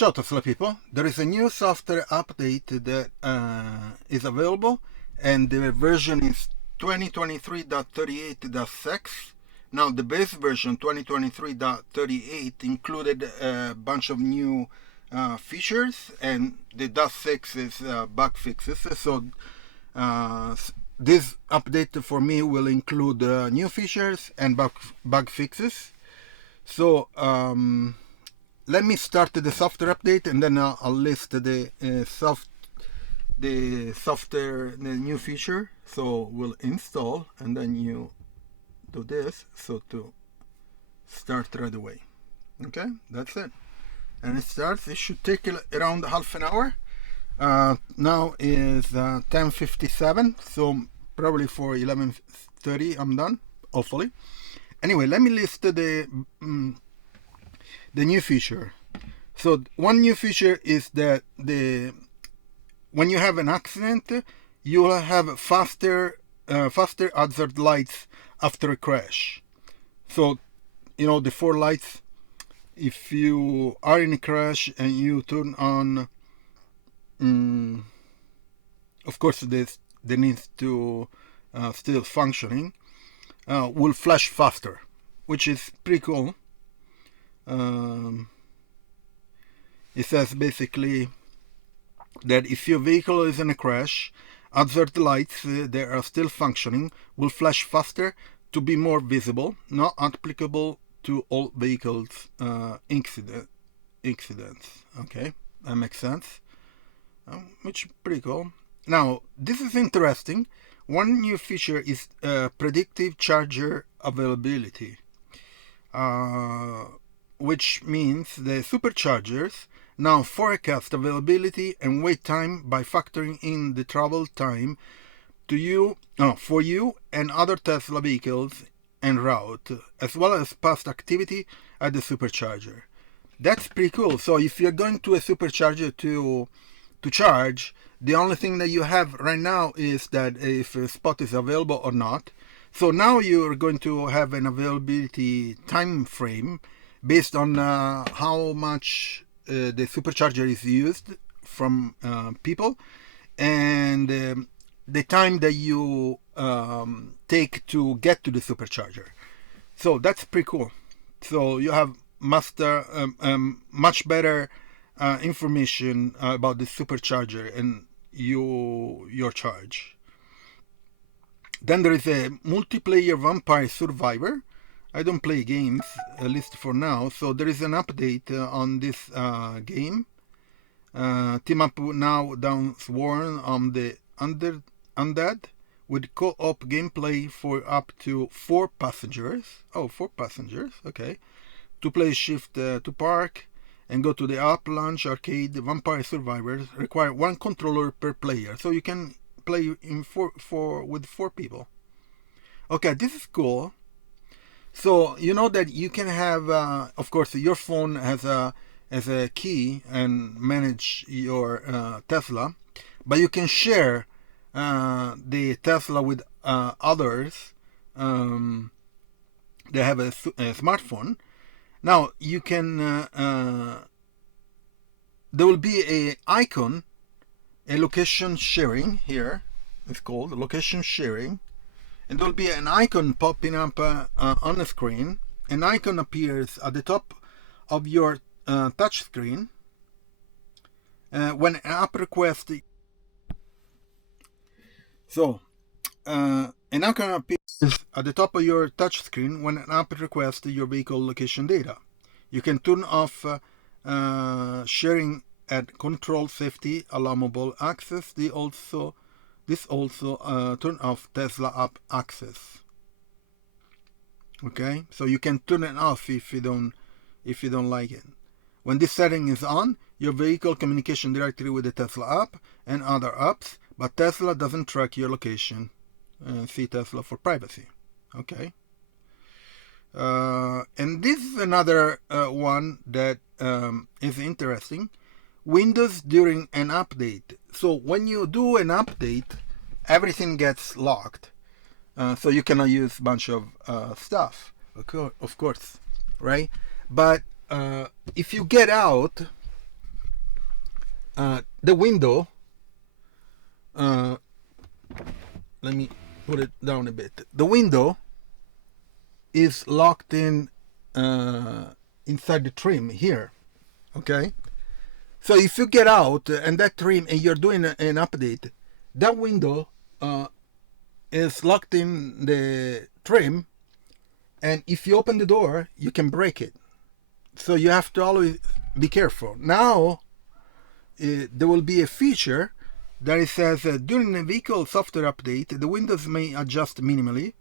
Ciao Tesla people, there is a new software update that is available, and the version is 2023.38.6. Now the base version 2023.38 included a bunch of new features, and the .6 is bug fixes. So this update for me will include new features and bug fixes. So let me start the software update, and then I'll list the new feature. So we'll install, and then you do this, so to start right away. Okay, that's it. And it starts. It should take around half an hour. Now is 10:57, so probably for 11:30 I'm done, hopefully. Anyway, let me list the new feature. So one new feature is that when you have an accident, you will have faster hazard lights after a crash. So the four lights, if you are in a crash and you turn on, of course they need to still functioning, will flash faster, which is pretty cool. It says basically that if your vehicle is in a crash, hazard lights that are still functioning will flash faster to be more visible, not applicable to all vehicles incidents. Okay, that makes sense, which is pretty cool. Now this is interesting. One new feature is predictive charger availability, which means the superchargers now forecast availability and wait time by factoring in the travel time for you and other Tesla vehicles en route, as well as past activity at the supercharger. That's pretty cool. So if you're going to a supercharger to charge, the only thing that you have right now is that if a spot is available or not. So now you're going to have an availability time frame based on how much the supercharger is used from people, and the time that you take to get to the supercharger. So that's pretty cool. So you have much better information about the supercharger and your charge. Then there is a multiplayer Vampire Survivor. I don't play games, at least for now, so there is an update on this game. Team up now down Sworn on the Undead with co-op gameplay for up to 4 passengers. Oh, 4 passengers, okay. To play shift to park and go to the Up Launch Arcade. Vampire Survivors require 1 controller per player, so you can play with 4 people. Okay, this is cool. So you know that you can have, of course, your phone has a key and manage your Tesla, but you can share the Tesla with others that have a smartphone. Now you can there will be a icon, a location sharing here. It's called location sharing. And there will be an icon popping up on the screen. An icon appears at the top of your touch screen when an app request. So, an icon appears at the top of your touch screen when an app requests your vehicle location data. You can turn off sharing at Control Safety, Allow Mobile Access. This also turn off Tesla app access. Okay, so you can turn it off if you don't like it. When this setting is on, your vehicle communication directly with the Tesla app and other apps, but Tesla doesn't track your location. See Tesla for privacy. Okay. And this is another one that is interesting. Windows during an update. So when you do an update, everything gets locked, so you cannot use a bunch of stuff, of course, right? But if you get out, the window, let me put it down a bit. The window is locked in inside the trim here. Okay, so if you get out and that trim and you're doing an update, that window is locked in the trim, and if you open the door, you can break it. So you have to always be careful. Now there will be a feature that it says during a vehicle software update, the windows may adjust minimally,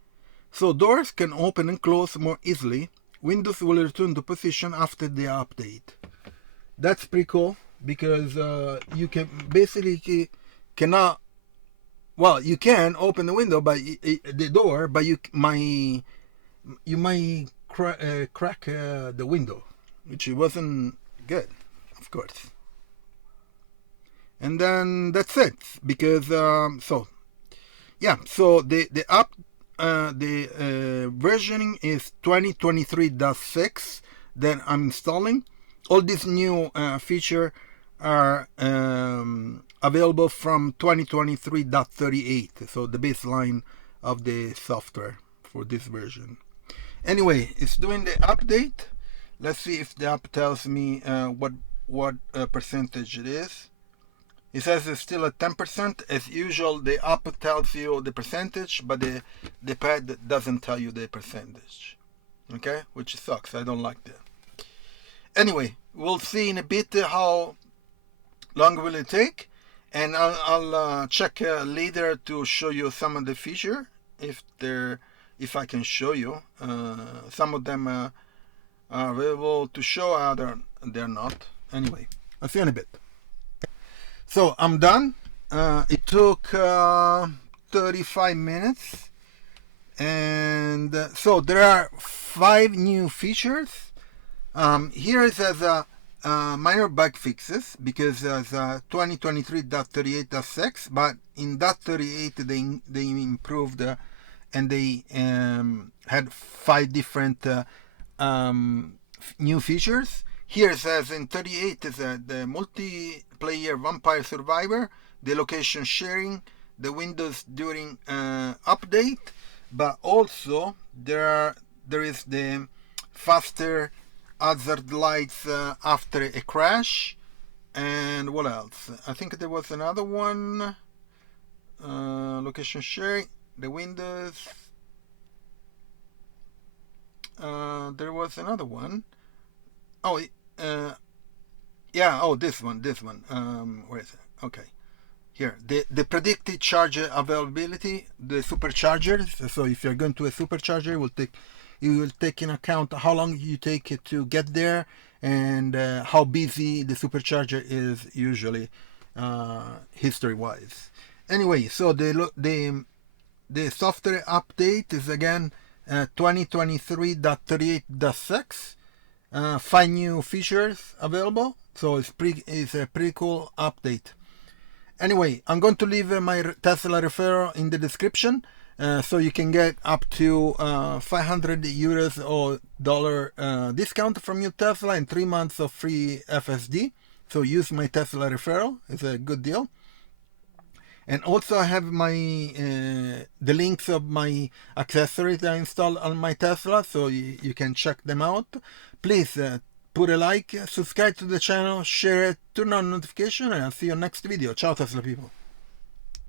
so doors can open and close more easily. Windows will return to position after the update. That's pretty cool, because you can basically cannot. Well, you can open the window, but the door, but you might crack the window, which wasn't good, of course. And then that's it, because so the versioning is 2023.6 that I'm installing. All these new features are available from 2023.38, so the baseline of the software for this version. Anyway, it's doing the update. Let's see if the app tells me what percentage it is. It says it's still at 10%. As usual, the app tells you the percentage, but the pad doesn't tell you the percentage. Okay, which sucks. I don't like that. Anyway, we'll see in a bit how long will it take, and I'll check later to show you some of the feature if I can show you. Some of them are available to show, other they're not. Anyway, I'll see you in a bit. So I'm done. It took 35 minutes, and so there are 5 new features. Here it says minor bug fixes, because there's 2023.38.6, but in .38 they improved and they had 5 different new features. Here it says in 38 is the multiplayer Vampire Survivor, the location sharing, the windows during update, but also there is the faster hazard lights after a crash, and what else? I think there was another one. Location sharing, the windows. There was another one. Oh, yeah. Oh, this one. Where is it? Okay, here. The predicted charge availability, the superchargers. So if you're going to a supercharger, you will take in account how long you take it to get there, and how busy the supercharger is usually, history-wise. Anyway, so the software update is again 2023.38.6. 5 new features available, so it's a pretty cool update. Anyway, I'm going to leave my Tesla referral in the description, so you can get up to 500 euros or dollar discount from your Tesla and 3 months of free FSD. So use my Tesla referral; it's a good deal. And also I have the links of my accessories that I installed on my Tesla, so you can check them out. Please put a like, subscribe to the channel, share it, turn on notification, and I'll see you next video. Ciao Tesla people.